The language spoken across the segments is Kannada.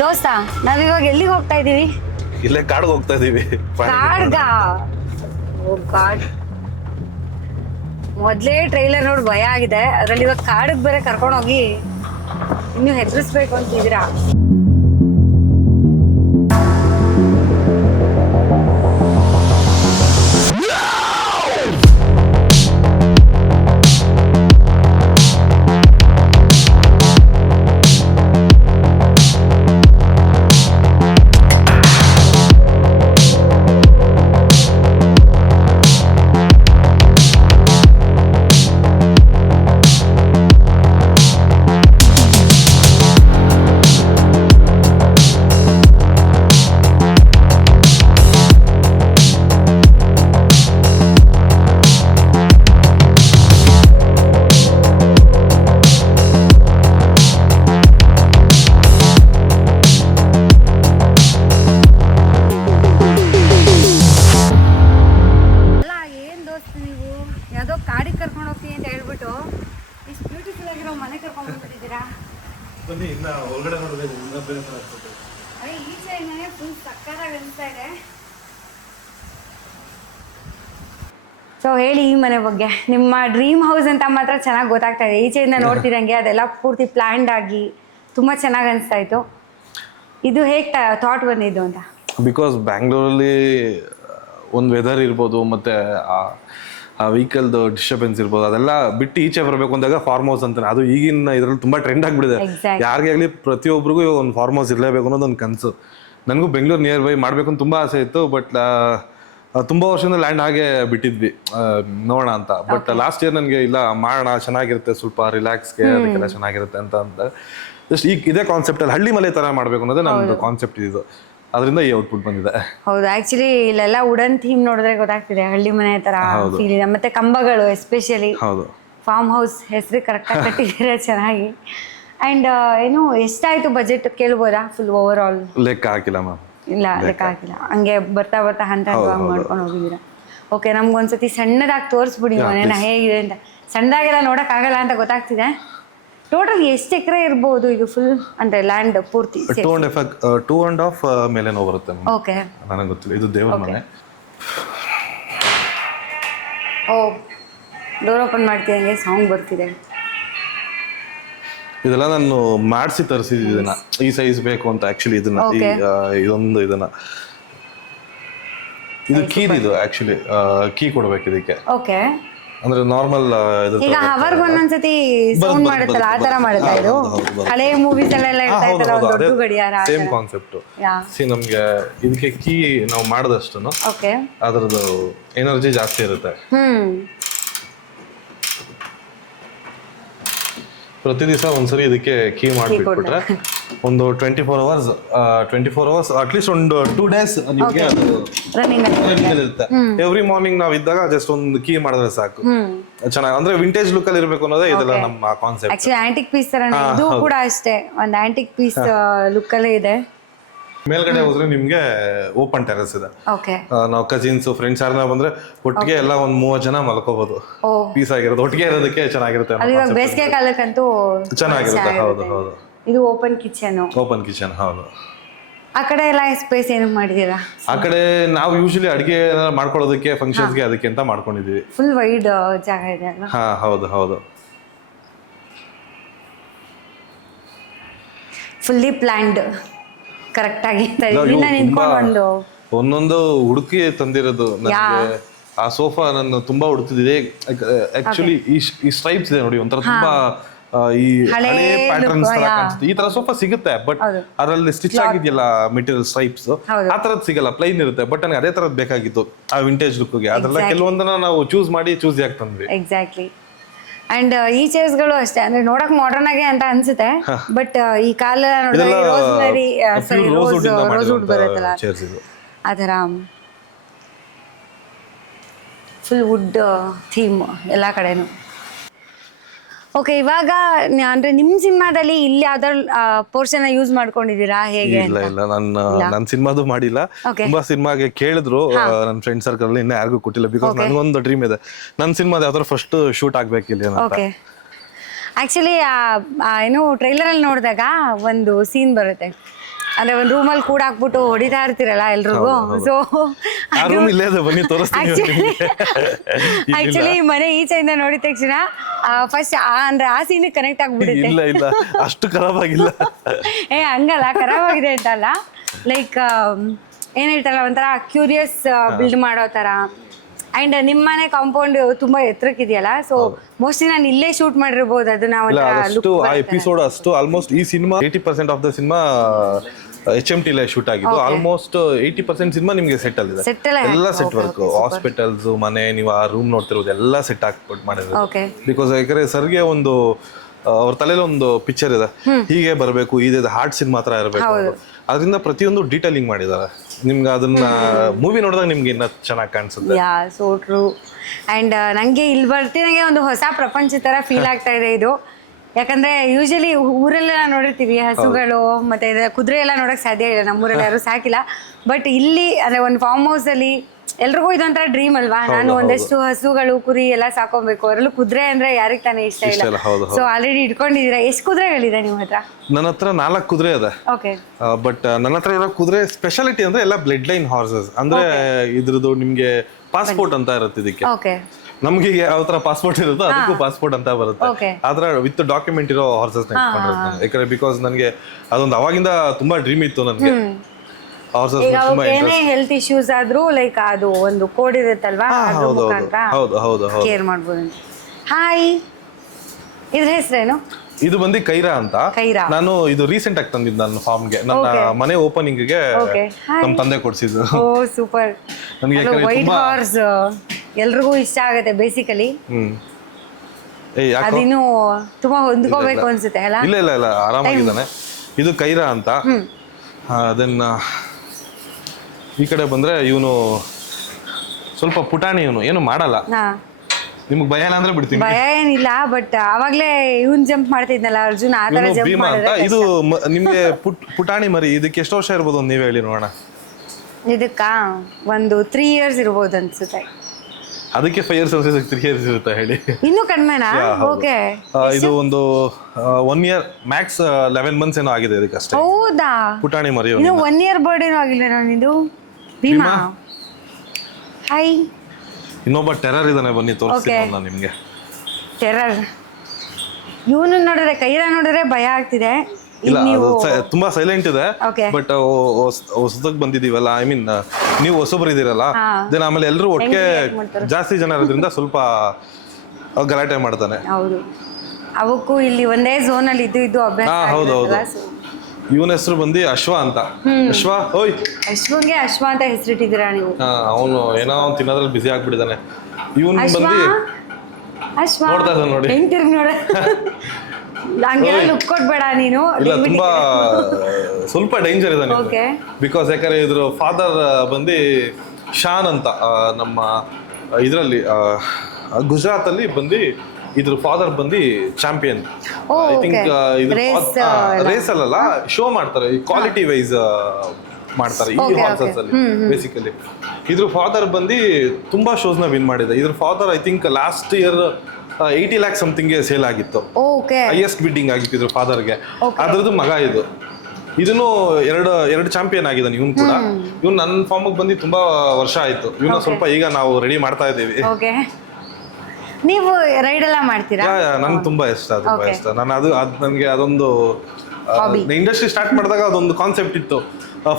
ದೋಸ್ತ ನಾವಿವಾಗ ಎಲ್ಲಿಗೆ ಹೋಗ್ತಾ ಇದೀವಿ? ಇಲ್ಲೇ ಕಾಡ್ಗೆ ಹೋಗ್ತಾ ಇದೀವಿ. ಕಾಡ್ಗ? ಓ ಗಾಡ್, ಮೊದ್ಲೇ ಟ್ರೈಲರ್ ನೋಡಿ ಭಯ ಆಗಿದೆ, ಅದ್ರಲ್ಲಿ ಇವಾಗ ಕಾಡಿಗೆ ಬೇರೆ ಕರ್ಕೊಂಡು ಹೋಗಿ ಇನ್ನು ಹೆದರಿಸ್ಬೇಕು ಅಂತಿದ್ದೀರಾ? ಕಾಡಿಗೆ ಕರ್ಕೊಂಡು ಹೋಗ್ತೀನಿ ಅಂತ ಹೇಳ್ಬಿಟ್ಟು ಇಷ್ಟು ಬ್ಯೂಟಿಫುಲ್ ಆಗಿರೋ ಮನೆ ಕರ್ಕೊಂಡು ಬಂದ್ಬಿಟ್ಟಿದ್ದೀರಾ? ಬನ್ನಿ, ಇನ್ನ ಒಳಗಡೆ ನೋಡಿದ್ರೆ ಈಚೆ ಫುಲ್ ಸಕ್ಕತ್ತಾಗಿ ಅನಿಸ್ತಾ ಇದೆ. ಸೊ ಹೇಳಿ ಈ ಮನೆ ಬಗ್ಗೆ, ನಿಮ್ಮ ಡ್ರೀಮ್ ಹೌಸ್ ಅಂತ ಮಾತ್ರ ಚೆನ್ನಾಗಿ ಗೊತ್ತಾಗ್ತಾ ಇದೆ. ಈಚೆಯಿಂದ ನೋಡ್ತಿದ್ದಂಗೆ ಅದೆಲ್ಲ ಪೂರ್ತಿ ಪ್ಲ್ಯಾಂಡ್ ಆಗಿ ತುಂಬ ಚೆನ್ನಾಗಿ ಅನಿಸ್ತಾ ಇತ್ತು. ಇದು ಹೇಗೆ ಥಾಟ್ ಬಂದಿದ್ದು ಅಂತ? ಬಿಕಾಸ್ ಬ್ಯಾಂಗ್ಳೂರಲ್ಲಿ ಒಂದು ವೆದರ್ ಇರ್ಬೋದು, ಮತ್ತು ಆ ವೆಹಿಕಲ್ದು ಡಿಸ್ಟರ್ಬೆನ್ಸ್ ಇರ್ಬೋದು, ಅದೆಲ್ಲ ಬಿಟ್ಟು ಈಚೆ ಬರಬೇಕು ಅಂದಾಗ ಫಾರ್ಮ್ ಹೌಸ್ ಅಂತಾನೆ. ಅದು ಈಗಿನ ಇದರಲ್ಲಿ ತುಂಬ ಟ್ರೆಂಡ್ ಆಗಿಬಿಟ್ಟಿದೆ. ಯಾರಿಗೇ ಆಗಲಿ ಪ್ರತಿಯೊಬ್ಬರಿಗೂ ಒಂದು ಫಾರ್ಮ್ ಹೌಸ್ ಇರಲೇಬೇಕು ಅನ್ನೋದು ಒಂದು ಕನಸು. ನನಗೂ ಬೆಂಗಳೂರು ನಿಯರ್ ಬೈ ಮಾಡಬೇಕು ಅಂತ ತುಂಬ ಆಸೆ ಇತ್ತು. ಬಟ್ ತುಂಬ ವರ್ಷದಿಂದ ಲ್ಯಾಂಡ್ ಹಾಗೆ ಬಿಟ್ಟಿದ್ವಿ, ನೋಡೋಣ ಅಂತ. ಬಟ್ ಲಾಸ್ಟ್ ಇಯರ್ ನನಗೆ ಇಲ್ಲ ಮಾಡೋಣ, ಚೆನ್ನಾಗಿರುತ್ತೆ, ಸ್ವಲ್ಪ ರಿಲ್ಯಾಕ್ಸ್ಗೆ ಅದಕ್ಕೆಲ್ಲ ಚೆನ್ನಾಗಿರುತ್ತೆ ಅಂತ ಜಸ್ಟ್ ಈಗ ಇದೇ ಕಾನ್ಸೆಪ್ಟಲ್ಲಿ ಹಳ್ಳಿ ಮನೆ ಥರ ಮಾಡಬೇಕು ಅನ್ನೋದೇ ನಮ್ಮದು ಕಾನ್ಸೆಪ್ಟ್ ಇದು. ಅದರಿಂದ ಈ ಔಟ್ಪುಟ್ ಬಂದಿದೆ. ಹೌದು, ಆಕ್ಚುಲಿ ಇಲ್ಲೆಲ್ಲ ವುಡನ್ ಥೀಮ್ ನೋಡಿದ್ರೆ ಗೊತ್ತಾಗ್ತಿದೆ, ಹಳ್ಳಿ ಮನೆ ತರ ಫೀಲ್ ಇದೆ. ಮತ್ತೆ ಕಂಬಗಳು ಎಸ್ಪೆಷಲಿ. ಹೌದು, ಫಾರ್ಮ್ ಹೌಸ್ ಹೆಸರು ಕರೆಕ್ಟಾಗಿ ಕಟ್ಟಿದ್ದೀರಾ ಚೆನ್ನಾಗಿ. ಅಂಡ್ ಏನು ಎಷ್ಟಾಯ್ತು ಬಜೆಟ್ ಕೇಳ್ಬೋದಾ? ಫುಲ್ ಓವರ್ ಆಲ್ ಲೆಕ್ಕ ಹಾಕಿಲ್ಲ ಮ್ಯಾಮ್. ಇಲ್ಲ, ಲೆಕ್ಕ ಹಾಕಿಲ್ಲ, ಹಂಗೆ ಬರ್ತಾ ಹಂತ ಮಾಡ್ಕೊಂಡು ಹೋಗಿದ್ದೀರಾ? ಓಕೆ, ನಮ್ಗೊಂದ್ಸತಿ ಸಣ್ಣದಾಗಿ ತೋರಿಸ್ಬಿಡಿ ಮನೇನ ಹೇಗಿದೆ ಅಂತ. ಸಣ್ಣದಾಗೆಲ್ಲ ನೋಡೋಕ್ಕಾಗಲ್ಲ ಅಂತ ಗೊತ್ತಾಗ್ತಿದೆ. ಟೋಟಲ್ ಎಷ್ಟು ಎಕರೆ ಇರ್ಬೋದು ಇದು ಫುಲ್ ಅಂದ್ರೆ ಲ್ಯಾಂಡ್ ಪೂರ್ತಿ? 2.5 ಮೇಲೆ ಬರುತ್ತೆ. ಓಕೆ, ನನಗೆ ಗೊತ್ತಿಲ್ಲ, ಇದು ದೇವರ ಮನೆ. ಓ, ಡೋರ್ ಓಪನ್ ಮಾಡ್ತಿದ್ದಂಗೆ ಸೌಂಡ್ ಬರ್ತಿದೆ. ಇದೆಲ್ಲ ನಾನು ಮಾಡಿಸಿ ತರಿಸಿದ್ದು, ಇದನ್ನ ಈ ಸೈಜ್ ಬೇಕು ಅಂತ. ಆಕ್ಚುಲಿ ಇದನ್ನ ಇದನ್ನ ಇದು ಕೀದಿದು ಆಕ್ಚುಲಿ ಕೀ ಕೊಡ್ಬೇಕು ಇದಕ್ಕೆ. ಓಕೆ, ಅಂದ್ರೆ ನಾರ್ಮಲ್ ಈಗ ಅವರ್ಗೆ ಒಂದೊಂದ್ಸತಿ ಸೌಂಡ್ ಮಾಡುತ್ತಲ್ಲ, ಆ ತರ ಮಾಡುತ್ತಾ ಇದು? ಹಳೆ ಮೂವೀಸ್ ಅಲ್ಲೆಲ್ಲ ಇರ್ತಾ ಇತ್ತಲ್ಲ ಒಂದು ದೊಡ್ಡ ಗಡಿಯಾರ, ಸೇಮ್ ಕಾನ್ಸೆಪ್ಟ್. ನಮ್ಗೆ ಇದಕ್ಕೆ ಕೀ ನಾವು ಮಾಡಿದಷ್ಟು ಓಕೆ ಅದರದ್ದು ಎನರ್ಜಿ ಜಾಸ್ತಿ ಇರುತ್ತೆ. ಪ್ರತಿ ದಿವಸ ಒಂದ್ಸರಿ ಇದಕ್ಕೆ ಕೀ ಮಾಡಿಬಿಟ್ಬಿಟ್ರೆ ಒಂದು 24 ಅವರ್ಸ್ ಅಟ್ಲೀಸ್ಟ್ ಒಂದು 2 days ನಿಮಗೆ ರನ್ನಿಂಗ್ ಇರುತ್ತೆ. ಎವ್ರಿ ಮಾರ್ನಿಂಗ್ ನಾವು ಇದ್ದಾಗ ಜಸ್ಟ್ ಒಂದು ಕೀ ಮಾಡಿದ್ರೆ ಸಾಕು. ಚೆನ್ನಾಗಿ ಅಂದ್ರೆ ವಿಂಟೇಜ್ ಲುಕ್ ಅಲ್ಲಿ ಇರಬೇಕು ಅನ್ನೋದೇ ಇದೆಲ್ಲ ನಮ್ಮ ಕಾನ್ಸೆಪ್ಟ್. ಆಕ್ಚುಲಿ ಆಂಟಿಕ್ ಪೀಸ್ ತರ ಇದು ಕೂಡ ಅಷ್ಟೇ, ಒಂದು ಆಂಟಿಕ್ ಪೀಸ್ ಲುಕ್ ಅಲ್ಲೇ ಇದೆ. ಮೇಲ್ಗಡೆ ಹೋದ್ರೆ ನಿಮ್ಗೆ ಓಪನ್ ಟೆರೆಸ್ ಇದೆ. ಓಕೆ, ನಾವು ಕಸಿನ್ಸ್ ಫ್ರೆಂಡ್ಸ್ ಯಾರನ್ನ ಬಂದ್ರೆ ಒಟ್ಟಿಗೆ ಎಲ್ಲ ಒಂದ್ 30 ಜನ ಮಲ್ಕೋಬಹುದು. ಪೀಸ್ ಆಗಿರೋದು ಒಟ್ಟಿಗೆ ಇರೋದಕ್ಕೆ ಚೆನ್ನಾಗಿರುತ್ತೆ. ಅದು ಇವಾಗ ಬೇಸಿಗೆ ಕಾಲಕ್ಕಂತೂ ಚೆನ್ನಾಗಿರುತ್ತೆ. ಹೌದು ಹೌದು. ಇದು ಓಪನ್ ಕಿಚನ್. ಹೌದು. ಆ ಕಡೆ ಎಲ್ಲ ಸ್ಪೇಸ್ ಏನು ಮಾಡಿದೀರಾ? ಆ ಕಡೆ ನಾವು ಯೂಶಲಿ ಅಡಿಗೆ ಮಾಡ್ಕೊಳ್ಳೋದಕ್ಕೆ ಫಂಕ್ಷನ್ಸ್ಗೆ ಅದಕ್ಕೆ ಅಂತ ಮಾಡ್ಕೊಂಡಿದೀವಿ. ಫುಲ್ ವೈಡ್ ಜಾಗ ಇದೆ ಅಲ್ವಾ? ಹಾ, ಹೌದು ಹೌದು. ಫುಲ್ಲಿ ಪ್ಲಾನ್ಡ್ ಕರೆಕ್ಟ್ ಆಗಿ ಒಂದೊಂದು ಹುಡುಕಿ ತಂದಿರೋದು ನನಗೆ. ಆ ಸೋಫಾ ನಾನು ತುಂಬಾ ಹುಡುಕ್ತಿದ್ದೆ. ಆಕ್ಚುಲಿ ಈ ಸ್ಟ್ರೈಪ್ಸ್ ಇದೆ ನೋಡಿ, ಒಂಥರ ತುಂಬಾ ಈ ಹಳೆ ಪ್ಯಾಟರ್ನ್ಸ್ ತರ ಕಾಣಿಸುತ್ತೆ. ಈ ತರ ಸೋಫಾ ಸಿಗುತ್ತೆ, ಬಟ್ ಅದರಲ್ಲಿ ಸ್ಟಿಚ್ ಆಗಿದೆಯಲ್ಲ ಮೆಟೀರಿಯಲ್ ಸ್ಟ್ರೈಪ್ಸ್, ಆ ತರದ್ ಸಿಗಲ್ಲ, ಪ್ಲೈನ್ ಇರುತ್ತೆ. ಬಟ್ ನನಗೆ ಅದೇ ತರದ್ ಬೇಕಾಗಿತ್ತು ಆ ವಿಂಟೇಜ್ ಲುಕ್ಗೆ. ಅದೆಲ್ಲ ಕೆಲವೊಂದನ್ನ ನಾವು ಚೂಸ್ ಯಾಕೆ ತಂದ್ವಿ. ಎಕ್ಸಾಕ್ಟ್ಲಿ. ಅಂಡ್ ಈ ಚೇರ್ಸ್ಗಳು ಅಷ್ಟೇ, ಅಂದ್ರೆ ನೋಡಕ್ ಮಾಡರ್ನ್ ಆಗಿ ಅಂತ ಅನ್ಸುತ್ತೆ, ಬಟ್ ಈ ಕಾಲ ನೋಡಿದ್ರೆ ರೋಸ್ವುಡ್ ಬರುತ್ತಲ್ಲ ಅದರ ಫುಲ್ ವುಡ್ ಥೀಮ್ ಎಲ್ಲ ಕಡೆನು. ಓಕೆ, ಇವಾಗ ಅಂದ್ರೆ ನಿಮ್ ಸಿನಿಮಾದಲ್ಲಿ ಇಲ್ಲಿ ಯಾವ್ದಾದ್ರು ಪೋರ್ಷನ್ ಯೂಸ್ ಮಾಡ್ಕೊಂಡಿದೀರಾ ಹೇಗೆ? ಇಲ್ಲ, ನನ್ನ ಸಿನಿಮಾದು ಮಾಡಿಲ್ಲ. ತುಂಬಾ ಸಿನಿಮಾಗೆ ಕೇಳಿದ್ರು ನನ್ನ ಫ್ರೆಂಡ್ ಸರ್ಕಲ್ ಅಲ್ಲಿ, ಇನ್ನ ಯಾರಿಗೂ ಕೊಟ್ಟಿಲ್ಲ. ಬಿಕಾಸ್ ನನಗೊಂದು ಡ್ರೀಮ್ ಇದೆ, ನನ್ನ ಸಿನಿಮಾದ ಯಾವ್ದಾದ್ರು ಫಸ್ಟ್ ಶೂಟ್ ಆಗ್ಬೇಕಿಲ್ಲ ಅಂತ. ಆಕ್ಚುಲಿ ಏನು ಟ್ರೈಲರ್ ಅಲ್ಲಿ ನೋಡಿದಾಗ ಒಂದು ಸೀನ್ ಬರುತ್ತೆ, ಅಂದ್ರೆ ಒಂದ್ ರೂಮಲ್ಲಿ ಕೂಡ ಹಾಕ್ಬಿಟ್ಟು ಹೊಡಿತಾ ಇರ್ತೀರಲ್ಲ ಎಲ್ರಿಗೂ. ಸೊ ಆ ರೂಮ್ ಇಲ್ಲೇ ಇದೆ, ಬನ್ನಿ ತೋರಿಸ್ತೀನಿ. ಆಕ್ಚುಲಿ ಮನೆ ಈಚೆಯಿಂದ ನೋಡಿದ ತಕ್ಷಣ ಫಸ್ಟ್ ಅಂದ್ರೆ ಆ ಸೀನ್ ಕನೆಕ್ಟ್ ಆಗ್ಬಿಡುತ್ತೆ. ಇಲ್ಲ ಇಲ್ಲ ಅಷ್ಟು ಖರಾಬ್ ಆಗಿಲ್ಲ. ಹಂಗಲ್ಲ, ಖರಾಬ್ ಆಗಿದೆ ಅಂತಲ್ಲ, ಲೈಕ್ ಏನ್ ಹೇಳ್ತಾರಲ್ಲ ಒಂಥರ ಕ್ಯೂರಿಯಸ್ ಬಿಲ್ಡ್ ಮಾಡೋ ತರ. ಅಂಡ್ ನಿಮ್ಮನೆ ಕಾಂಪೌಂಡ್ ತುಂಬಾ ಎತ್ತರಕ್ಕಿದೆಯಲ್ಲ, ಸೊ ಮೋಸ್ಟ್ಲಿ ನಾನು ಇಲ್ಲೇ ಶೂಟ್ ಮಾಡಿರ್ಬೋದು. ಅದು ನಾವು ಅಷ್ಟು ಆ ಎಪಿಸೋಡ್ ಅಷ್ಟು ಆಲ್ಮೋಸ್ಟ್ ಈ cinema 80% of the cinema HMT shoot ಆಗಿದ್ದು. ಆಲ್ಮೋಸ್ಟ್ 80% ಸಿನಿಮಾ ನಿಮ್ಗೆ ಸೆಟ್ ಅಲ್ಲಿ ಎಲ್ಲ ಸೆಟ್ ವರ್ಕ್, ಹಾಸ್ಪಿಟಲ್ಸ್, ಮನೆ, ನೀವು ಆ ರೂಮ್ ನೋಡ್ತಿರೋದು ಎಲ್ಲ ಸೆಟ್ ಹಾಕ್ಬಿಟ್ಟು ಮಾಡಿದ್ರು. ಬಿಕಾಸ್ ಯಾಕಂದ್ರೆ ಸರ್ಗೆ ಒಂದು ಅವ್ರ ತಲೆಯಲ್ಲಿ ಒಂದು ಪಿಕ್ಚರ್ ಇದೆ, ಹೀಗೆ ಬರಬೇಕು, ಇದೆ ಹಾರ್ಟ್ ಸಿನಿಮಾ ಮಾತ್ರ ಇರಬೇಕು. ಅದರಿಂದ ಪ್ರತಿಯೊಂದು ಡೀಟೇಲಿಂಗ್ ಮಾಡಿದ್ದಾರೆ. ನಿಮ್ಗೆ ಅದನ್ನ ಮೂವಿ ನೋಡಿದಾಗ ನಿಮ್ಗೆ ಇನ್ನ ಚೆನ್ನಾಗಿ ಕಾಣಿಸುತ್ತೆ. ಯಾ, ಸೋ ಟ್ರೂ. ಅಂಡ್ ನಂಗೆ ಇಲ್ಲಿ ಬರ್ತೀನಿ ಒಂದು ಹೊಸ ಪ್ರಪಂಚ ತರ ಫೀಲ್ ಆಗ್ತಾ ಇದೆ ಇದು. ಯಾಕಂದ್ರೆ ಯೂಶಲಿ ಊರಲ್ಲೆಲ್ಲ ನೋಡಿರ್ತೀವಿ ಹಸುಗಳು ಮತ್ತೆ ಕುದುರೆ ಎಲ್ಲ ನೋಡಕ್ ಸಾಧ್ಯ ಇಲ್ಲ, ನಮ್ಮೂರಲ್ಲಿ ಯಾರು ಸಾಕಿಲ್ಲ. ಬಟ್ ಇಲ್ಲಿ ಅಂದ್ರೆ ಒಂದು ಫಾರ್ಮ್ ಹೌಸ್ ಅಲ್ಲಿ ಎಲ್ರಿಗೂ ಇದೊಂಥರ ಡ್ರೀಮ್ ಅಲ್ವಾ, ನಾನು ಒಂದಷ್ಟು ಹಸುಗಳು ಕುರಿ ಎಲ್ಲ ಸಾಕೊಬೇಕು. ಅದರಲ್ಲೂ ಕುದುರೆ ಅಂದ್ರೆ ಯಾರಿಗ್ ತಾನೇ ಇಷ್ಟ ಇಲ್ಲ. ಸೊ ಆಲ್ರೆಡಿ ಇಟ್ಕೊಂಡಿದೀರಾ. ಎಷ್ಟು ಕುದುರೆಗಳಿದೆ ನಿಮ್ಮ ಹತ್ರ? ನನ್ನ ಹತ್ರ 4 ಕುದುರೆ ಇದೆ. ಬಟ್ ನನ್ನ ಹತ್ರ ಇರೋ ಕುದುರೆ ಸ್ಪೆಷಾಲಿಟಿ ಅಂದ್ರೆ ಎಲ್ಲ ಬ್ಲಡ್ ಲೈನ್ ಹಾರ್ಸಸ್. ಅಂದ್ರೆ ಇದ್ರದ್ದು ನಿಮ್ಗೆ ಪಾಸ್ಪೋರ್ಟ್ ಅಂತ ಇರುತ್ತೆ ಇದಕ್ಕೆ. ನಮ್ಗೆ ಯಾವ ತರ ಪಾಸ್ಪೋರ್ಟ್ ಇರುತ್ತೋ ಅದಕ್ಕೂ ಪಾಸ್ಪೋರ್ಟ್ ಅಂತ ಬರುತ್ತೆ. ಆದ್ರೆ ವಿತ್ ಡಾಕ್ಯುಮೆಂಟ್ ಇರೋ ಹಾರ್ಸಸ್ ಯಾಕಂದ್ರೆ ಬಿಕಾಸ್ ನನಗೆ ಅದೊಂದು ಅವಾಗಿಂದ ತುಂಬಾ ಡ್ರೀಮ್ ಇತ್ತು ನನಗೆ. ಏನೇ ಹೆಲ್ತ್ ಇಶ್ಯೂಸ್ ಆದ್ರೂ ಲೈಕ್ ಅದು ಒಂದು ಕೋಡ್ ಇರುತ್ತಲ್ವಾ, ಅದ್ರ ಮುಖಾಂತರ ಕೇರ್ ಮಾಡ್ಬೋದು. ಹಾಯ್, ಇದ್ರ ಹೆಸರೇನು? ಇದು ಬಂದು ಕೈರಾ ಅಂತ. ನಾನು ಇದು ರೀಸೆಂಟ್ ಆಗಿ ತಂದಿದ್ದು ನನ್ನ ಫಾರ್ಮ್ಗೆ, ನನ್ನ ಮನೆ ಓಪನಿಂಗ್ ಗೆ ನಮ್ಮ ತಂದೆ ಕೊಡ್ಸಿದ್ದು. ಓ ಸೂಪರ್. ವೈಟ್ ಹಾರ್ಸ್ ಎಲ್ರಿಗೂ ಇಷ್ಟ ಆಗುತ್ತೆ ಬೇಸಿಕಲಿ. ಅದಿನ್ನು ತುಂಬಾ ಹೊಂದ್ಕೋಬೇಕು ಅನ್ಸುತ್ತೆ ಅಲ್ಲ? ಇಲ್ಲ ಇಲ್ಲ ಇಲ್ಲ, ಆರಾಮಾಗಿದ್ದಾನೆ. ಇದು ಕೈರಾ ಅಂತ. ಅದನ್ನ ಈ ಕಡೆ ಬಂದ್ರೆ ಇವನು ಸ್ವಲ್ಪ ಪುಟಾಣಿ, ಇವನು ಏನು ಮಾಡಲ್ಲ. ನಿಮ್ಗೆ ಭಯ ಇಲ್ಲ ಅಂದ್ರೆ ಬಿಡ್ತೀನಿ. ಭಯ ಏನಿಲ್ಲ, ಬಟ್ ಅವಾಗ್ಲೇ ಇವನ್ ಜಂಪ್ ಮಾಡ್ತಿದ್ನಲ್ಲ ಅರ್ಜುನ್, ಆ ತರ ಜಂಪ್ ಮಾಡಿದ್ರೆ. ಇದು ನಿಮ್ಗೆ ಪುಟಾಣಿ ಮರಿ. ಇದಕ್ಕೆ ಎಷ್ಟು ವರ್ಷ ಇರ್ಬೋದು ನೀವ್ ಹೇಳಿ ನೋಡೋಣ? ಇದಕ್ಕ ಒಂದು 3 years ಇರ್ಬೋದು ಅನ್ಸುತ್ತೆ. ಅದಕ್ಕೆ 5 years ಅನ್ಸುತ್ತೆ, 3 years ಇರುತ್ತೆ ಹೇಳಿ. ಇನ್ನು ಕಡಿಮೆನಾ? ಓಕೆ. ಇದು ಒಂದು 1 year ಮ್ಯಾಕ್ಸ್ 11 months ಏನೋ ಆಗಿದೆ ಇದಕ್ಕೆ ಅಷ್ಟೇ. ಹೌದಾ? ಪುಟಾಣಿ ಮರಿ. ಇನ್ನು 1 year ಬರ್ಡ್ ಏನೋ ಆಗಿಲ್ಲ ನಾನಿದು. ಭೀಮಾ, ಹಾಯ್. ಇನ್ನೊಬ್ಬ ಟೆರರ್ ಇದಾನೆ, ಬನ್ನಿ ತೋರಿಸ್ತೀನಿ ನಾನು ನಿಮ್ಗೆ. ಟೆರರ್ ಇವನು ನೋಡಿದ್ರೆ, ಕೈರಾ ನೋಡಿದ್ರೆ ಭಯ ಆಗ್ತಿದೆ. ಇಲ್ಲ, ಅದು ತುಂಬಾ ಸೈಲೆಂಟ್ ಇದೆ. ಬಟ್ ಹೊಸದಕ್ಕೆ ಬಂದಿದೀವಲ್ಲ, ಐ ಮೀನ್ ನೀವು ಹೊಸಬ್ರು ಇದೀರಲ್ಲ, ದೆನ್ ಆಮೇಲೆ ಎಲ್ಲರೂ ಒಟ್ಟಿಗೆ ಜಾಸ್ತಿ ಜನ ಇರೋದ್ರಿಂದ ಸ್ವಲ್ಪ ಗಲಾಟೆ ಮಾಡ್ತಾನೆ. ಹೌದು, ಅವಕ್ಕೂ ಇಲ್ಲಿ ಒಂದೇ ಝೋನ್ ಅಲ್ಲಿ ಇದ್ದು ಅಭ್ಯಾಸ. ಹೌದೌದು. ಇವನ ಹೆಸರು ಬಂದು ಅಶ್ವ ಅಂತ. ಅಶ್ವ, ಓಯ್. ಅಶ್ವಂಗೆ ಅಶ್ವ ಅಂತ ಹೆಸರಿಟ್ಟಿದ್ದೀರಾ ನೀವು? ಅವನು ಏನೋ ಅವ್ನು ತಿನ್ನೋದ್ರಲ್ಲಿ ಬಿಸಿ ಆಗ್ಬಿಟ್ಟಿದ್ದಾನೆ. ಇವನ್ ಬಂದು ಅಶ್ವ ನೋಡ್ತಾ ಇದ್ದಾನೆ ನೋಡಿ, ಹೆಂಗ್ ತಿರ್ಗಿ ನೋಡ. ಹಂಗೆಲ್ಲ ಲುಕ್ ಕೊಡ್ಬೇಡ ನೀನು. ಇಲ್ಲ, ತುಂಬಾ ಸ್ವಲ್ಪ ಡೇಂಜರ್ ಇದೆ ನಿಮ್ಗೆ. ಬಿಕಾಸ್ ಯಾಕಂದ್ರೆ ಇದ್ರ ಫಾದರ್ ಬಂದು ಶಾನ್ ಅಂತ, ನಮ್ಮ ಇದರಲ್ಲಿ ಗುಜರಾತ್ ಅಲ್ಲಿ ಬಂದು ಇದ್ರ ಫಾದರ್ ಬಂದು ಚಾಂಪಿಯನ್. ಐ ಥಿಂಕ್ ಇದು ರೇಸ್ ಅಲ್ಲ, ಶೋ ಮಾಡ್ತಾರೆ, ಕ್ವಾಲಿಟಿ ವೈಸ್ ಮಾಡ್ತಾರೆ ಈ ಹಾರ್ಸಸ್ ಅಲ್ಲಿ ಬೇಸಿಕಲಿ. ಇದ್ರ ಫಾದರ್ ಬಂದು ತುಂಬಾ ಶೋಸ್ ನ ವಿನ್ ಮಾಡಿದೆ. ಇದ್ರ father I think last year 80 lakhs something sale ಆಗಿತ್ತು. ಹೈಯೆಸ್ಟ್ ಬಿಡ್ಡಿಂಗ್ ಆಗಿತ್ತು ಇದ್ರ ಫಾದರ್ಗೆ. ಅದ್ರದ್ದು ಮಗ ಇದು. ಇದನ್ನು ಎರಡು ಚಾಂಪಿಯನ್ ಆಗಿದ್ದಾನೆ ಇವನು ಕೂಡ. ಇವ್ನು ನನ್ನ ಫಾರ್ಮ್ ಬಂದು ತುಂಬಾ ವರ್ಷ ಆಯ್ತು. ಇವನ್ನ ಸ್ವಲ್ಪ ಈಗ ನಾವು ರೆಡಿ ಮಾಡ್ತಾ ಇದೀವಿ. ನೀವು ರೈಡ್ ಎಲ್ಲ ಮಾಡ್ತೀರಾ? ನನ್ಗೆ ತುಂಬಾ ಇಷ್ಟ, ತುಂಬಾ ಇಷ್ಟ. ನಾನು ಅದು ನನಗೆ ಅದೊಂದು ಇಂಡಸ್ಟ್ರಿ ಸ್ಟಾರ್ಟ್ ಮಾಡಿದಾಗ ಅದೊಂದು ಕಾನ್ಸೆಪ್ಟ್ ಇತ್ತು,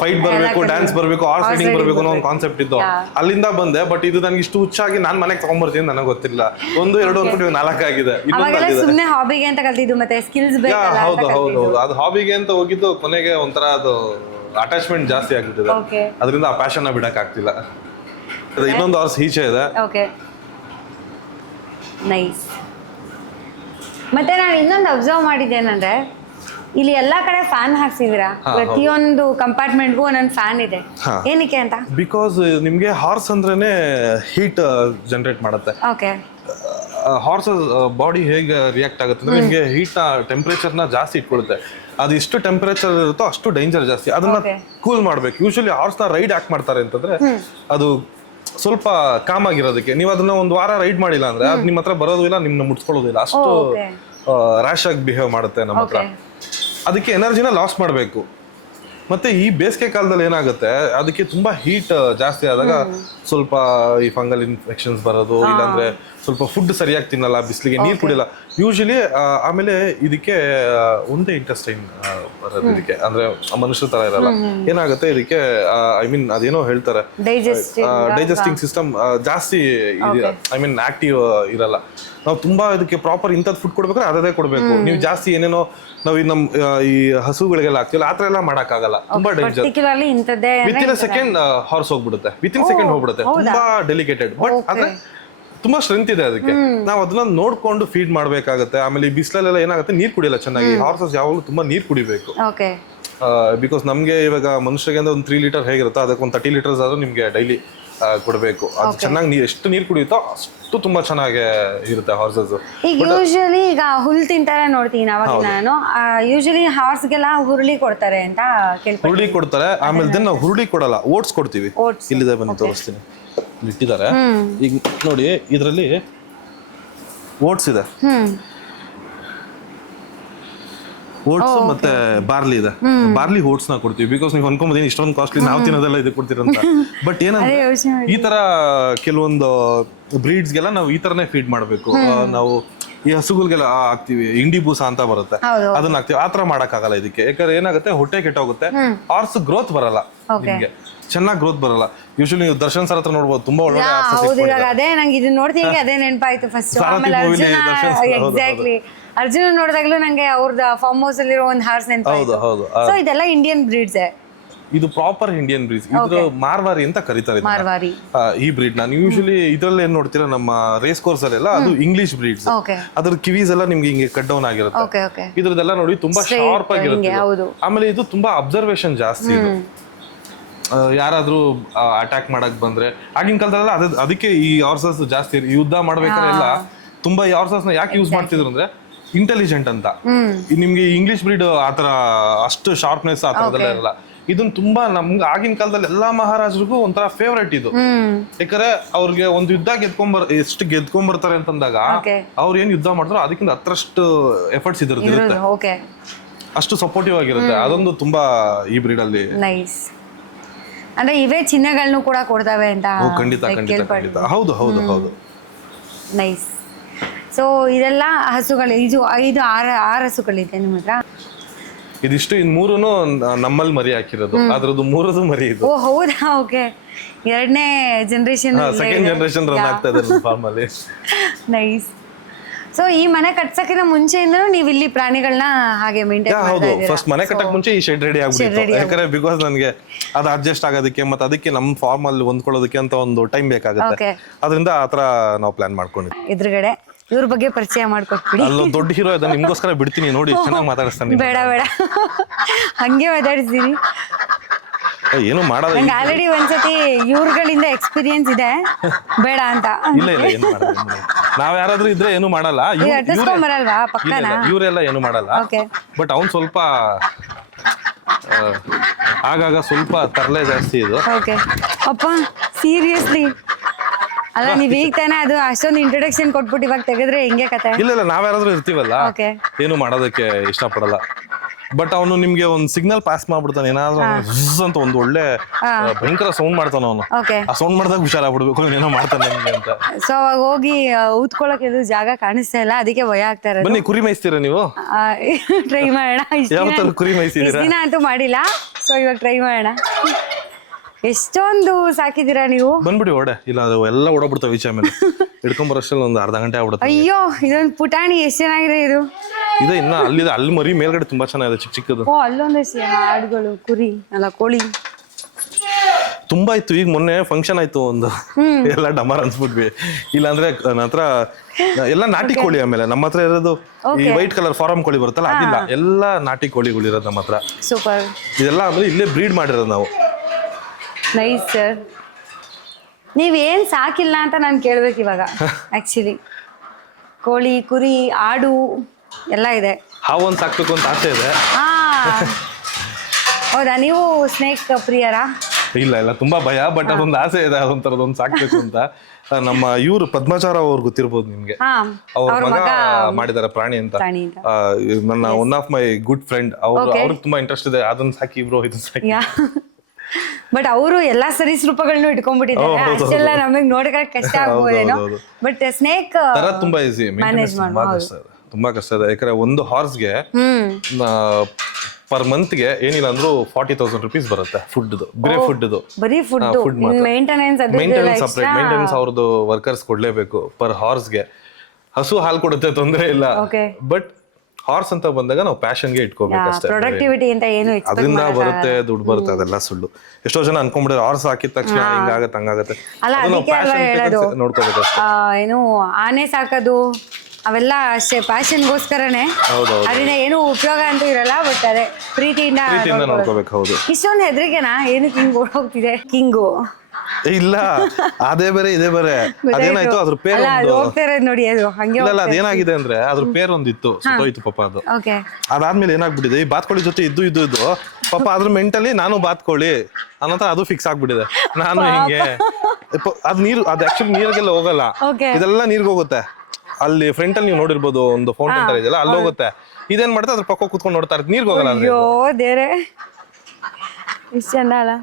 ಫೈಟ್ ಬರಬೇಕು, ಡ್ಯಾನ್ಸ್ ಬರಬೇಕು, ಹಾರ್ಸ್ ರೈಡಿಂಗ್ ಬರಬೇಕು ಅನ್ನೋ ಒಂದು ಕಾನ್ಸೆಪ್ಟ್ ಇತ್ತು. ಅಲ್ಲಿಂದ ಬಂದೆ. ಬಟ್ ಇದು ನನಗೆ ಇಷ್ಟು ಹುಚ್ಚಾಗಿ ನಾನು ಮನೆಗೆ ತಗೊಂಡ್ಬರ್ತೀನಿ ನನಗೆ ಗೊತ್ತಿಲ್ಲ. 1, 2 ಅನ್ಬಿಟ್ಟು 4 ಆಗಿದೆ. ಸುಮ್ಮನೆ ಹಾಬಿಗೆ ಅಂತ ಕಲ್ತಿದ್ದು, ಮತ್ತೆ ಸ್ಕಿಲ್ಸ್ ಬೇಕಲ್ಲ. ಹೌದು ಹೌದು ಹೌದು, ಅದು ಹಾಬಿಗೆ ಅಂತ ಹೋಗಿದ್ದು, ಕೊನೆಗೆ ಒಂಥರ ಅದು ಅಟ್ಯಾಚ್ಮೆಂಟ್ ಜಾಸ್ತಿ ಆಗ್ಬಿಟ್ಟಿದೆ. ಅದರಿಂದ ಆ ಪ್ಯಾಷನ್ ಬಿಡಕ್ ಆಗ್ತಿಲ್ಲ. ಇನ್ನೊಂದು ಹಾರ್ಸ್ ಈಚೆ ಇದೆ. ನೈಸ್. ಮತ್ತೆ ನಾನು ಇನ್ನೊಂದು ಅಬ್ಸರ್ವ್ ಮಾಡಿದ್ದೇನಂದ್ರೆ, ಇಲ್ಲಿ ಎಲ್ಲಾ ಕಡೆ ಫ್ಯಾನ್ ಹಾಕ್ಸಿದೀರಾ, ಪ್ರತಿಯೊಂದು ಕಂಪಾರ್ಟ್ಮೆಂಟ್ಗೂ ಒಂದೊಂದು ಫ್ಯಾನ್ ಇದೆ. ಏನಕ್ಕೆ ಅಂತ? ಬಿಕಾಸ್ ನಿಮ್ಗೆ ಹಾರ್ಸ್ ಅಂದ್ರೇನೆ ಹೀಟ್ ಜನರೇಟ್ ಮಾಡುತ್ತೆ. ಹಾರ್ಸಸ್ ಬಾಡಿ ಹೇಗೆ ರಿಯಾಕ್ಟ್ ಆಗುತ್ತೆ ಅಂದ್ರೆ, ನಿಮ್ಗೆ ಹೀಟ್ ನ ಟೆಂಪರೇಚರ್ ನ ಜಾಸ್ತಿ ಇಟ್ಕೊಳ್ಳುತ್ತೆ. ಅದು ಎಷ್ಟು ಟೆಂಪರೇಚರ್ ಇರುತ್ತೋ ಅಷ್ಟು ಡೇಂಜರ್ ಜಾಸ್ತಿ. ಅದನ್ನ ಕೂಲ್ ಮಾಡ್ಬೇಕು. ಯೂಶಲಿ ಹಾರ್ಸ್ ನ ರೈಡ್ ಯಾಕೆ ಮಾಡ್ತಾರೆ ಅಂತಂದ್ರೆ, ಅದು ಸ್ವಲ್ಪ ಕಾಮ್ ಆಗಿರೋದಕ್ಕೆ. ನೀವು ಅದನ್ನ ಒಂದು ವಾರ ರೈಡ್ ಮಾಡಿಲ್ಲ ಅಂದ್ರೆ ಅದು ನಿಮ್ಮ ಹತ್ರ ಬರೋದು ಇಲ್ಲ, ನಿಮ್ನ ಮುಟ್ಸ್ಕೊಳ್ಳೋದಿಲ್ಲ. ಅಷ್ಟು ರ್ಯಾಶ್ ಆಗಿ ಬಿಹೇವ್ ಮಾಡುತ್ತೆ ನಮ್ಮ ಹತ್ರ. ಅದಕ್ಕೆ ಎನರ್ಜಿನ ಲಾಸ್ ಮಾಡಬೇಕು. ಮತ್ತೆ ಈ ಬೇಸಿಗೆ ಕಾಲದಲ್ಲಿ ಏನಾಗುತ್ತೆ ಅದಕ್ಕೆ ತುಂಬಾ ಹೀಟ್ ಜಾಸ್ತಿ ಆದಾಗ ಸ್ವಲ್ಪ ಈ ಫಂಗಲ್ ಇನ್ಫೆಕ್ಷನ್ಸ್ ಬರೋದು, ಇಲ್ಲಾಂದ್ರೆ ಸ್ವಲ್ಪ ಫುಡ್ ಸರಿಯಾಗಿ ತಿನ್ನಲ್ಲ, ಬಿಸಿಲಿಗೆ ನೀರು ಕುಡಿಯಲ್ಲ ಯೂಶಲಿ. ಆಮೇಲೆ ಇದಕ್ಕೆ ಒಂದೇ ಇಂಟೆಸ್ಟೈನ್ ಬರೋದು ಇದಕ್ಕೆ, ಅಂದ್ರೆ ಮನುಷ್ಯರ ತರ ಇರಲ್ಲ. ಏನಾಗುತ್ತೆ ಇದಕ್ಕೆ ಐ ಮೀನ್ ಅದೇನೋ ಹೇಳ್ತಾರೆ ಡೈಜೆಸ್ಟಿಂಗ್ ಸಿಸ್ಟಮ್ ಜಾಸ್ತಿ ಐ ಮೀನ್ ಆಕ್ಟಿವ್ ಇರಲ್ಲ. ನಾವು ತುಂಬಾ ಇದಕ್ಕೆ ಪ್ರಾಪರ್ ಇಂಥದ್ದು ಫುಡ್ ಕೊಡ್ಬೇಕಾದ್ರೆ ಅದೇ ಕೊಡ್ಬೇಕು. ನೀವು ಜಾಸ್ತಿ ಏನೇನೋ ನಾವು ನಮ್ ಈ ಹಸುಗಳಿಗೆಲ್ಲ ಆಗ್ತಿಲ್ಲ ಆ ತರ ಎಲ್ಲ ಮಾಡಕ್ಕಾಗಲ್ಲ, ತುಂಬಾ ಡೇಂಜರ್. ವಿತಿನ್ ಸೆಕೆಂಡ್ ಹಾರ್ಸ್ ಹೋಗ್ಬಿಡುತ್ತೆ, ವಿತಿನ್ ಸೆಕೆಂಡ್ ಹೋಗ್ಬಿಡುತ್ತೆ, ತುಂಬಾ ಡೆಲಿಕೇಟೆಡ್. ಬಟ್ ಅದೇ ತುಂಬಾ ಸ್ಟ್ರೆಂತ್ ಇದೆ ಅದಕ್ಕೆ. ನಾವು ಅದನ್ನ ನೋಡ್ಕೊಂಡು ಫೀಡ್ ಮಾಡ್ಬೇಕಾಗುತ್ತೆ. ಆಮೇಲೆ ಈ ಬಿಸಿಲಲ್ಲೆಲ್ಲ ಏನಾಗುತ್ತೆ ನೀರ್ ಕುಡಿಯಲ್ಲ ಚೆನ್ನಾಗಿ. ಹಾರ್ಸಸ್ ಯಾವಾಗಲೂ ತುಂಬಾ ನೀರ್ ಕುಡಿಬೇಕು. ಬಿಕಾಸ್ ನಮ್ಗೆ ಇವಾಗ ಮನುಷ್ಯರಿಗೆ ಅಂದ್ರೆ ಒಂದು 3 ಲೀಟರ್ ಹೇಗಿರುತ್ತೋ ಅದಕ್ಕೆ ಒಂದು 30 ಲೀಟರ್ಸ್ ಆದ್ರೂ ನಿಮ್ಗೆ ಡೈಲಿ ಕೊಡಬೇಕು. ಅದು ಚೆನ್ನಾಗಿ ನೀರು ಎಷ್ಟು ನೀರು ಕುಡಿಯುತ್ತೋ ಅಷ್ಟು ತುಂಬಾ ಚೆನ್ನಾಗಿ ಇರುತ್ತೆ ಹಾರ್ಸಸ್. ಈಗ ಯೂಶಲಿ ಈಗ ಹುಲ್ ತಿಂತಾರೆ ನೋಡ್ತೀನಿ ಅವಾಗ ನಾನು. ಯೂಶಲಿ ಹಾರ್ಸ್ಗೆಲ್ಲ ಹುರುಳಿ ಕೊಡ್ತಾರೆ ಅಂತ ಕೇಳ್ತೀನಿ. ಹುರುಳಿ ಕೊಡ್ತಾರೆ. ಆಮೇಲೆ ನಾವು ಹುರುಳಿ ಕೊಡಲ್ಲ, ಓಟ್ಸ್ ಕೊಡ್ತೀವಿ. ಇಲ್ಲಿದೆ ಬನ್ನಿ ತೋರಿಸ್ತೀನಿ, ಇಟ್ಟಿದ್ದಾರೆ. ಈಗ ನೋಡಿ ಇದರಲ್ಲಿ ಓಟ್ಸ್ ಇದೆ, ಓಟ್ಸ್ ಮತ್ತೆ ಬಾರ್ಲಿ ಇದೆ. ಬಾರ್ಲಿ ಓಟ್ಸ್ ನ ಕೊಡ್ತೀವಿ. ಬಿಕಾಸ್ ನೀವು ಅನ್ಕೊಂಬೋದೀನಿ ಇಷ್ಟೊಂದು ಕಾಸ್ಟ್ಲಿ ನಾವು ತಿನ್ನೋದೆಲ್ಲ ಇದು ಕೊಡ್ತೀರಂತ. ಬಟ್ ಏನಂದ್ರೆ ಈ ತರ ಕೆಲವೊಂದು ಬ್ರೀಡ್ಸ್ಗೆಲ್ಲ ನಾವು ಈ ತರನೇ ಫೀಡ್ ಮಾಡಬೇಕು. ನಾವು ಈ ಹಸುಗಳಿಗೆಲ್ಲ ಹಾಕ್ತಿವಿ, ಇಂಡಿ ಬೂಸ ಅಂತ ಬರುತ್ತೆ, ಅದನ್ನ ಹಾಕ್ತಿವಿ. ಆತರ ಮಾಡಕ್ಕಾಗಲ್ಲ ಇದಕ್ಕೆ. ಯಾಕಂದ್ರೆ ಏನಾಗುತ್ತೆ ಹೊಟ್ಟೆ ಕೆಟ್ಟೋಗುತ್ತೆ, ಹಾರ್ಸ್ ಗ್ರೋತ್ ಬರಲ್ಲ, ನಿಮ್ಗೆ ಚೆನ್ನಾಗಿ ಗ್ರೋತ್ ಬರಲ್ಲ. ಯೂಶಲಿ ನೀವು ದರ್ಶನ್ ಸರ್ ಹತ್ರ ನೋಡ್ಬೋದು, ತುಂಬಾ ಒಳ್ಳೆ ಅದೇ ನಂಗೆ ಇದನ್ನ ನೋಡ್ತೀನಿ ಅದೇ ನೆನಪಾಯ್ತು ಫಸ್ಟ್. ಎಕ್ಸಾಕ್ಟ್ಲಿ ಅರ್ಜುನ ನೋಡಿದಾಗ್ಲೂ ನಂಗೆ ಅವ್ರದ್ದು ಫಾರ್ಮ್ ಹೌಸ್ ಅಲ್ಲಿರೋ ಒಂದು ಹಾರ್ಸ್ ನೆನಪಾಯ್ತು. ಸೊ ಇದೆಲ್ಲ ಇಂಡಿಯನ್ ಬ್ರೀಡ್ಸ್. ಇದು ಪ್ರಾಪರ್ ಇಂಡಿಯನ್ ಬ್ರೀಡ್ಸ್. ಇದು ಮಾರ್ವಾರಿ ಅಂತ ಕರೀತಾರೆ ಈ ಬ್ರೀಡ್. ನಾನು ಯೂಶಲಿ ಇದ್ರಲ್ಲಿ ಏನ್ ನೋಡ್ತೀರಾ ನಮ್ಮ ರೇಸ್ ಕೋರ್ಸ್ ಅಲ್ಲೆಲ್ಲ ಅದು ಇಂಗ್ಲಿಷ್ ಬ್ರೀಡ್ಸ್. ಅದ್ರ ಕಿವೀಸ್ ಎಲ್ಲ ನಿಮ್ಗೆ ಹಿಂಗೆ ಕಟ್ ಡೌನ್ ಆಗಿರುತ್ತೆ. ಇದ್ರದ್ದೆಲ್ಲ ನೋಡಿ ತುಂಬಾ ಶಾರ್ಪ್ ಆಗಿರುತ್ತೆ. ಆಮೇಲೆ ಇದು ತುಂಬಾ ಅಬ್ಸರ್ವೇಷನ್ ಜಾಸ್ತಿ. ಇದು ಯಾರಾದ್ರೂ ಅಟ್ಯಾಕ್ ಮಾಡಕ್ ಬಂದ್ರೆ ಆಗಿನ ಕಾಲದಲ್ಲ ಅದಕ್ಕೆ ಈ ಹಾರ್ಸಸ್ ಜಾಸ್ತಿ ಯುದ್ಧ ಮಾಡ್ಬೇಕಾದ್ರೆ ಎಲ್ಲ ತುಂಬಾ ಈ ಹಾರ್ಸಸ್ ನ ಯಾಕೆ ಯೂಸ್ ಮಾಡ್ತಿದ್ರು ಅಂದ್ರೆ ಇಂಟೆಲಿಜೆಂಟ್ ಅಂತ. ನಿಮ್ಗೆ ಇಂಗ್ಲಿಷ್ ಬ್ರೀಡ್ ಆತರ ಅಷ್ಟು ಶಾರ್ಪ್ನೆಸ್ ಆ ತರದೆಲ್ಲ ಇರಲ್ಲ. ಇದನ್ನ ತುಂಬಾ ನಮ್ಗೆ ಆಗಿನ ಕಾಲದಲ್ಲಿ ಎಲ್ಲಾ ಮಹಾರಾಜರಿಗೂ ಒಂಥರ ಫೇವ್ರೇಟ್ ಇದು. ಯಾಕಂದ್ರೆ ಅವ್ರಿಗೆ ಒಂದು ಯುದ್ಧ ಎಷ್ಟು ಗೆದ್ಕೊಂಡ್ಬರ್ತಾರೆ ಅಂತಂದಾಗ ಅವ್ರು ಏನ್ ಯುದ್ಧ ಮಾಡ್ತಾರೋ ಅದಕ್ಕಿಂತ ಹತ್ತರಷ್ಟು ಎಫರ್ಟ್ಸ್ ಇರುತ್ತೆ, ಅಷ್ಟು ಸಪೋರ್ಟಿವ್ ಆಗಿರುತ್ತೆ. ಅದೊಂದು ತುಂಬಾ ಈ ಬ್ರೀಡ್ ಅಲ್ಲಿ ಅಂದ್ರೆ ಇವೇ ಚಿಹ್ನೆಗಳನ್ನು ಕೂಡ ಕೊಡ್ತಾವೆ ಅಂತ. ಖಂಡಿತ ಖಂಡಿತ ಖಂಡಿತ. ಹೌದು ಹೌದು ಹೌದು. ನೈಸ್. ಸೊ ಇದೆಲ್ಲ ಹಸುಗಳು, ಇದು 5-6 ಹಸುಗಳಿದೆ ನಿಮ್ಮ ಹತ್ರ? ಇದಿಷ್ಟು ಇನ್ 3 ನಮ್ಮಲ್ಲಿ ಮರಿ ಹಾಕಿರೋದು. ಅದ್ರದ್ದು 3 ಮರಿ ಇದು. ಓ ಹೌದಾ, ಓಕೆ. 2ನೇ ಜನರೇಷನ್, ಸೆಕೆಂಡ್ ಜನರೇಷನ್ ರನ್ ಆಗ್ತಾ ಇದೆ ಫಾರ್ಮ್ ಅಲ್ಲಿ. ನೈಸ್. ಸೊ ಈ ಮನೆ ಕಟ್ಸಕ್ಕಿಂತ ಮುಂಚೆಯಿಂದನೂ ನೀವು ಇಲ್ಲಿ ಪ್ರಾಣಿಗಳನ್ನ ಹಾಗೆ ಮೇಂಟೈನ್ ಮಾಡ್ತಾ ಇದ್ದೀರಾ? ಹೌದು, ಫಸ್ಟ್ ಮನೆ ಕಟ್ಟಕ್ ಮುಂಚೆ ಈ ಶೆಡ್ ರೆಡಿ ಆಗ್ಬಿಟ್ಟಿತ್ತು. ಯಾಕಂದ್ರೆ ಬಿಕಾಸ್ ನನಗೆ ಅದು ಅಡ್ಜಸ್ಟ್ ಆಗೋದಕ್ಕೆ ಮತ್ತೆ ಅದಕ್ಕೆ ನಮ್ಮ ಫಾರ್ಮ್ ಅಲ್ಲಿ ಹೊಂದ್ಕೊಳ್ಳೋದಕ್ಕೆ ಅಂತ ಒಂದು ಟೈಮ್ ಬೇಕಾಗುತ್ತೆ. ಅದರಿಂದ ಆತರ ನಾವು ಪ್ಲಾನ್ ಮಾಡ್ಕೊಂಡಿದ್ವಿ. ಎದುರುಗಡೆ ಇವ್ರ ಬಗ್ಗೆ ಪರಿಚಯ ಮಾಡ್ಕೊಟ್ಬಿಡಿ. ಅಲ್ಲೊಂದು ದೊಡ್ಡ ಹೀರೋ ಇದೆ, ನಿಮ್ಗೋಸ್ಕರ ಬಿಡ್ತೀನಿ ನೋಡಿ, ಚೆನ್ನಾಗಿ ಮಾತಾಡಿಸ್ತಾನೆ. ಬೇಡ ಬೇಡ, ಹಂಗೆ ಮಾತಾಡಿಸ್ತೀನಿ. ಏನು ಮಾಡಲ್ಲ. ನಂಗೆ ಆಲ್ರೆಡಿ ಒಂದ್ಸತಿ ಇವ್ರಗಳಿಂದ ಎಕ್ಸ್ಪೀರಿಯನ್ಸ್ ಇದೆ, ಬೇಡ ಅಂತ. ಇಲ್ಲ ಇಲ್ಲ, ಏನು ಮಾಡಲ್ಲ. ನಾವ್ ಯಾರಾದ್ರೂ ಇದ್ರೆ ಏನು ಮಾಡಲ್ಲ. ಬರಲ್ವಾ ಪಕ್ಕನ? ಇವರೆಲ್ಲ ಏನು ಮಾಡಲ್ಲ. ಬಟ್ ಅವ್ನ್ ಸ್ವಲ್ಪ ಆಗಾಗ ಸ್ವಲ್ಪ ತರಲೆ ಜಾಸ್ತಿ ಇದು. ಅಪ್ಪ ಸೀರಿಯಸ್ಲಿ ಅಲ್ಲ, ನೀವ್ ಈಗ ತಾನೇ ಅದು ಅಷ್ಟೊಂದು ಇಂಟ್ರೊಡಕ್ಷನ್ ಕೊಟ್ಬಿಟ್ಟು ಇವಾಗ ತೆಗೆದ್ರೆ ಹೆಂಗೆ ಕತೆ? ಇಲ್ಲ ಇಲ್ಲ, ನಾವ್ ಯಾರಾದ್ರೂ ಇರ್ತೀವಲ್ಲ ಏನು ಮಾಡೋದಕ್ಕೆ ಇಷ್ಟಪಡಲ್ಲ. ಬಟ್ ಅವನು ನಿಮ್ಗೆ ಒಂದು ಸಿಗ್ನಲ್ ಪಾಸ್ ಮಾಡ್ಬಿಡ್ತಾನೆ, ಏನಾದ್ರೂ ಅಂತ ಒಂದು ಒಳ್ಳೆ ಭಯಂಕರ ಸೌಂಡ್ ಮಾಡ್ತಾನ ಅವನು. ಆ ಸೌಂಡ್ ಮಾಡಿದಾಗ ಹುಷಾರಾಗ್ಬಿಡ್ಬೇಕು, ಏನೋ ಮಾಡ್ತಾನೆ ನಿಮ್ಗೆ ಅಂತ. ಸೊ ಅವಾಗ ಹೋಗಿ ಊದ್ಕೊಳಕ್ ಇದು ಜಾಗ ಕಾಣಿಸ್ತಾ ಇಲ್ಲ, ಅದಕ್ಕೆ ಭಯ ಆಗ್ತಾ ಇರೋದು. ಬನ್ನಿ, ಕುರಿ ಮೇಯಿಸ್ತೀರಾ ನೀವು? ಟ್ರೈ ಮಾಡೋಣ. ಯಾವ ಕುರಿ ಮೇಯಿಸಿದೀರಾ? ದಿನ ಅಂತೂ ಮಾಡಿಲ್ಲ, ಸೊ ಇವಾಗ ಟ್ರೈ ಮಾಡೋಣ. ಎಷ್ಟೊಂದು ಸಾಕಿದೀರಾ ನೀವು? ಬಂದ್ಬಿಡಿ ಓಡೆ, ಇಲ್ಲ ಅದು ಎಲ್ಲ ಓಡಾಡ್ಬಿಡ್ತಾವೆ ಈಚೆ ಮೇಲೆ. ಹಿಡ್ಕೊಂಬರಷ್ಟಲ್ಲಿ ಒಂದು ಅರ್ಧ ಗಂಟೆ ಆಗ್ಬಿಡುತ್ತೆ. ಅಯ್ಯೋ, ಇದೊಂದು ಪುಟಾಣಿ ಎಷ್ಟು ಚೆನ್ನಾಗಿದೆ ಇದು. ಇದೆ ಇನ್ನ ಅಲ್ಲಿದೆ, ಅಲ್ಲಿ ಮರಿ ಮೇಲ್ಗಡೆ ತುಂಬಾ ಚೆನ್ನಾಗಿದೆ, ಚಿಕ್ಕ ಚಿಕ್ಕದು. ಓ, ಅಲ್ಲೊಂದಷ್ಟು ಆಡುಗಳು, ಕುರಿ ಅಲ್ಲ ಕೋಳಿ ತುಂಬಾ ಇತ್ತು. ಈಗ ಮೊನ್ನೆ ಫಂಕ್ಷನ್ ಆಯ್ತು ಒಂದು, ಎಲ್ಲ ಡಮಾರ್ ಅನ್ಸ್ಬಿಟ್ವಿ. ಇಲ್ಲಾಂದ್ರೆ ನನ್ನ ಹತ್ರ ಎಲ್ಲ ನಾಟಿ ಕೋಳಿ. ಆಮೇಲೆ ನಮ್ಮ ಹತ್ರ ಇರೋದು ಈ ವೈಟ್ ಕಲರ್ ಫಾರಂ ಕೋಳಿ ಬರುತ್ತಲ್ಲ, ಅದಿಲ್ಲ, ಎಲ್ಲ ನಾಟಿ ಕೋಳಿಗಳಿರೋದು ನಮ್ಮ ಹತ್ರ. ಸೂಪರ್. ಇದೆಲ್ಲ ಆಮೇಲೆ ಇಲ್ಲೇ ಬ್ರೀಡ್ ಮಾಡಿರೋದು ನಾವು. Nice sir. ನೀವೇನ್ ಸಾಕಿಲ್ಲ ಅಂತ ನಾನು ಕೇಳ್ಬೇಕು ಇವಾಗ. ಆಕ್ಚುಲಿ ಕೋಳಿ, ಕುರಿ, ಆಡು ಎಲ್ಲ ಇದೆ. ಹಾವೊಂದು ಸಾಕ್ಬೇಕು ಅಂತ ಆಸೆ ಇದೆ. ಹೌದಾ? ನೀವು ಸ್ನೇಕ್ ಪ್ರಿಯರಾ? ಇಲ್ಲ ಇಲ್ಲ ತುಂಬಾ ಭಯ, ಬಟ್ ಅದೊಂದು ಆಸೆ ಇದೆ ಅದೊಂಥರದೊಂದು ಸಾಕ್ಬೇಕು ಅಂತ. ನಮ್ಮ ಇವ್ರು ಪದ್ಮಚಾರ ಅವ್ರು ಗೊತ್ತಿರ್ಬೋದು ನಿಮ್ಗೆ, ಹಾ ಅವ್ರ ಮಗ ಮಾಡಿದಾರೆ ಪ್ರಾಣಿ ಅಂತ. ಪ್ರಾಣಿ ಅಂತ. ನನ್ನ one of my good friend, ಅವ್ರಿಗೆ ತುಂಬಾ ಇಂಟ್ರೆಸ್ಟ್ ಇದೆ, ಅದನ್ನ ಸಾಕಿ ಬ್ರೋ ಇದನ್ನ ಸಾಕಿ. ಬಟ್ ಅವರು ಎಲ್ಲಾ ಸರೀಸೃಪಗಳನ್ನೂ ಇಟ್ಕೊಂಡ್ಬಿಟ್ಟಿದ್ದಾರೆ, ಅಷ್ಟೆಲ್ಲ ನಮಗ್ ನೋಡಕ್ ಕಷ್ಟ ಆಗ್ಬೋದೇನೋ. ಬಟ್ ಸ್ನೇಕ್ ತರ ತುಂಬಾ ಈಸಿ, ತುಂಬಾ ಕಷ್ಟ ಇದೆ. ಯಾಕಂದ್ರೆ ಒಂದು ಹಾರ್ಸ್ಗೆ ಪರ್ ಮಂತ್ಗೆ ಏನಿಲ್ಲ ಅಂದ್ರೂ 40,000 rupees ಬರುತ್ತೆ ಫುಡ್, ಬರೀ ಫುಡ್. ಬರೀ ಫುಡ್ ಮೇಂಟೆನೆನ್ಸ್ ಸಪ್ರೇಟ್ ಮೇಂಟೆನೆನ್ಸ್ ಅವ್ರದ್ದು ವರ್ಕರ್ಸ್ ಕೊಡ್ಲೇಬೇಕು ಪರ್ ಹಾರ್ಸ್ಗೆ. ಹಸು ಹಾಲು ಕೊಡುತ್ತೆ, ತೊಂದ್ರೆ ಇಲ್ಲ. ಬಟ್ ಹಾರ್ಸ್ ಅಂತ ಬಂದಾಗ ನಾವು ಪ್ಯಾಷನ್ಗೆ ಇಟ್ಕೋಬೇಕು ಅಷ್ಟೇ. ಪ್ರೊಡಕ್ಟಿವಿಟಿ ಅಂತ ಏನು ಅದರಿಂದ ಬರುತ್ತೆ ದುಡ್ಡು ಬರುತ್ತೆ, ಅದೆಲ್ಲ ಸುಳ್ಳು. ಎಷ್ಟೋ ಜನ ಅನ್ಕೊಂಡ್ಬಿಡ್ತಾರೆ ಹಾರ್ಸ್ ಹಾಕಿದ ತಕ್ಷಣ ಹಿಂಗಾಗತ್ತೆ ಹಂಗಾಗತ್ತೆ. ನೋಡ್ಕೋಬೇಕು. ಏನು ಆನೆ ಸಾಕೋದು ಅವೆಲ್ಲ ಅಷ್ಟೇ ಪ್ಯಾಷನ್ಗೋಸ್ಕರನೇ, ಅದರಿಂದ ಏನು ಉಪಯೋಗ ಅಂತೂ ಇರಲ್ಲ. ಬಟ್ ಅದೇ ಪ್ರೀತಿಯಿಂದ ನೋಡ್ಕೋಬೇಕು. ಹೌದು. ಇಷ್ಟೊಂದು ಹೆದರಿಕೆನಾ ಏನಕ್ಕೆ ಹಿಂಗ್ ಓಡೋಗ್ತಿದೆ ಕಿಂಗು? ಇಲ್ಲ ಅದೇ ಬೇರೆ ಇದೇ ಬೇರೆ. ಅದೇನಾಯ್ತು ಅದ್ರ ಪೇರ್ ನೋಡಿ, ಅದು ಹಂಗೆ ಇಲ್ಲ ಅದೇನಾಗಿದೆ ಅಂದ್ರೆ ಅದ್ರ ಪೇರ್ ಒಂದಿತ್ತು, ಸುತ್ತೋಯ್ತು ಪಾಪ ಅದು. ಅದಾದ್ಮೇಲೆ ಏನಾಗ್ಬಿಟ್ಟಿದೆ, ಈ ಬಾತ್ಕೋಳಿ ಜೊತೆ ಇದ್ದು ಪಾಪ ಅದ್ರ ಮೆಂಟಲಿ ನಾನು ಬಾತ್ಕೋಳಿ ಅನ್ನೋ ಅದು ಫಿಕ್ಸ್ ಆಗ್ಬಿಟ್ಟಿದೆ. ನಾನು ಹಿಂಗೆ ಅದ್ ನೀರು, ಅದ್ ಆಕ್ಚುಲಿ ನೀರಿಗೆಲ್ಲ ಹೋಗಲ್ಲ, ಇದೆಲ್ಲ ನೀರ್ಗೆ ಹೋಗುತ್ತೆ. ಅಲ್ಲಿ ಫ್ರಂಟ್ ಅಲ್ಲಿ ನೀವು ನೋಡಿರ್ಬೋದು ಒಂದು ಫೌಂಟೇನ್ ತರ ಇದೆಯಲ್ಲ, ಅಲ್ಲಿ ಹೋಗುತ್ತೆ. ಇದೇನ್ ಮಾಡುತ್ತೆ ಅದ್ರ ಪಕ್ಕ ಕುತ್ಕೊಂಡು ನೋಡ್ತಾ ಇರುತ್ತೆ, ನೀರ್ಗೆ ಹೋಗಲ್ಲ. ಅಯ್ಯೋ ದೇವ್ರೆ, ಇಷ್ಟ ಚಂದ ಅಲ್ಲ.